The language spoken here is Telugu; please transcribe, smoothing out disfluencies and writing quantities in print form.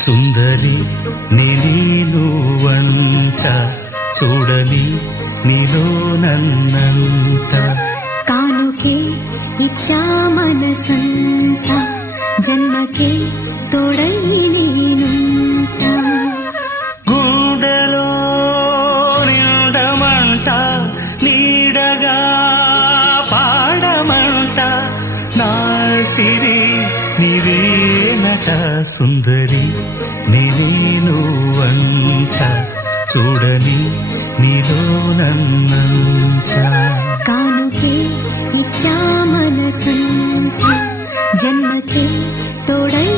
సుందరి నేను వంట చూడని నీలో నన్నంట కానుకే ఇచ్చా మనసంత జన్మకే తోడై నేనుంట గుండెలో నిండమంట నీడగా పాడమంట నా సిరి నీవేనట సుందరి నేను వంట చూడని నీలో నన్నంత కానుకే ఇచ్చా మనసంత జన్మకే తోడై